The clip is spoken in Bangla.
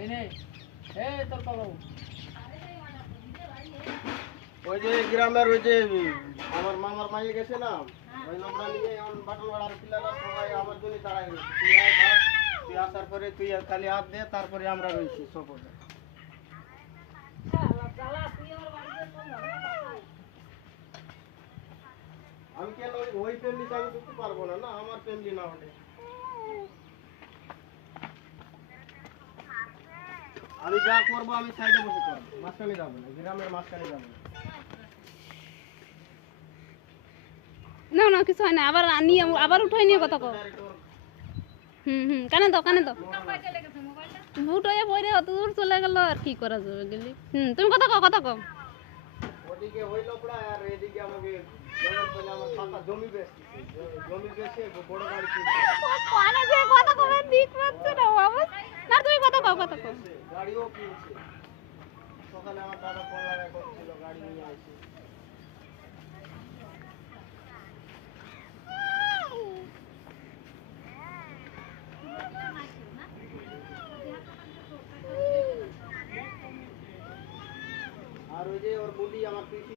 এই নে এই তোর বাবু ওই যে গ্রামের ওই যে আমার মামার মাইয়ে গেছে না ওই নম্বর নিয়ে এখন বাটন বাড়ার পিলারা সবাই আমার জন্য দাঁড়ায় রয়েছে তুই আয় ভাব তুই আসার পরে তুই খালি হাত দে তারপরে আমরা রয়েছি সপোর্টে আমি কেন ওই ফ্যামিলিতে আমি ঢুকতে পারবো না না আমার ফ্যামিলি না হলে আমি যা করবো আমি সাইডে বসে করবো মাঝখানে যাবো না গ্রামের মাঝখানে যাবো না না না কিছু হয় না আবার নিয়ে আবার উঠাই নিয়ে কথা কও কানে দাও ভুট হয়ে পড়ে অত দূর চলে গেল আর কি করা যাবে গেলি তুমি কথা কও ওদিকে ওই লোকরা আর এদিকে আমাকে জমি পেলে আমার কাকা জমি বেচে বড় গাড়ি কিনছে কোনে যে কথা কবে দিক পাচ্ছে না বাবা না তুমি কথা কও গাড়িও কিনছে সকালে আমার দাদা ফোন লাগায় করছিল গাড়ি নিয়ে আসছে আর ওই যে ওর বুড়ি আমার পিসি